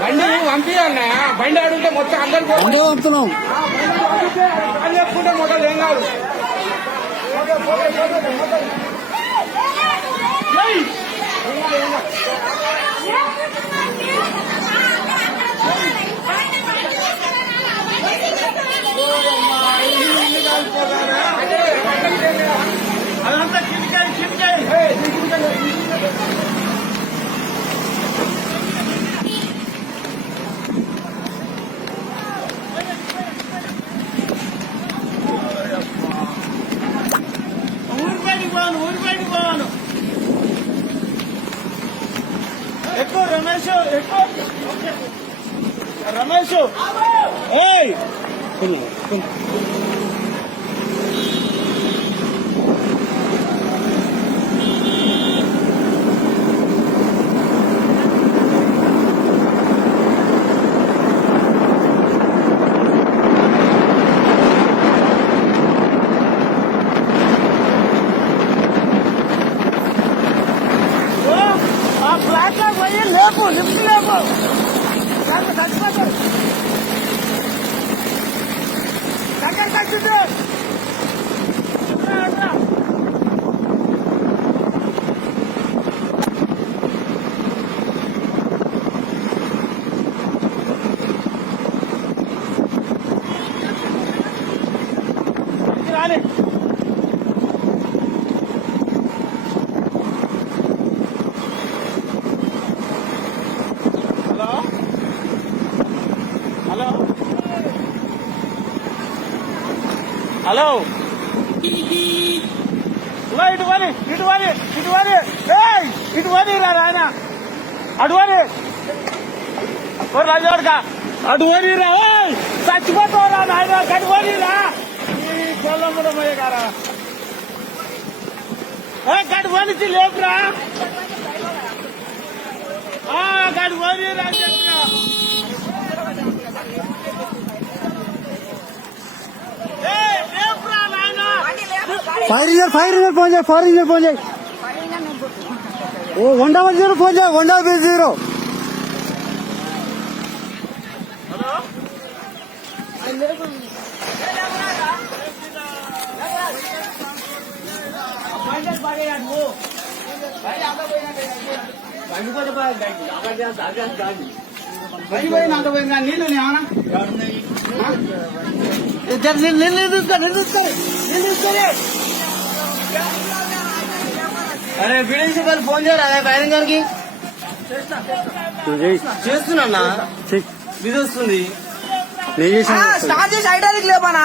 బండి పంపించాలన్నా బండి ఆడుంటే మొత్తం అందరూ పంపుతున్నాం చెప్పుకుంటే మొదలు ఏం కాదు అదంతా కిటికాయి కిటికాయి ఎక్కువ రమేష్ ఎక్కువ రమేష్ ఏయ్ లేపు లిఫ్ట్ లేపు చచ్చిపోతాడు దగ్గర తగ్గింది రాలే హలో ఇటువని ఇటువని ఇటువని ఇటువని రా నాయన అటువని రాజవాడుగా అటువని రా చచ్చిపోతావురా నాయన కటువని రా ఈ గొల్లమ్మయ్య గారా కటువనిచ్చి లేపురా కటువని రా చెప్పినా ఫైర్ ఇంజన్ ఫోన్ చేయి ఫైర్ ఇంజన్ ఫోన్ చేయి ఓ 100 ఫోన్ చేయి 100. నీళ్ళు అరే బిల్డింగ్ వాళ్ళు ఫోన్ చేయరా ఫైరింగ్ గారికి చేస్తున్నా ఇది వస్తుంది స్టార్ట్ చేసి ఐటానికి లేపానా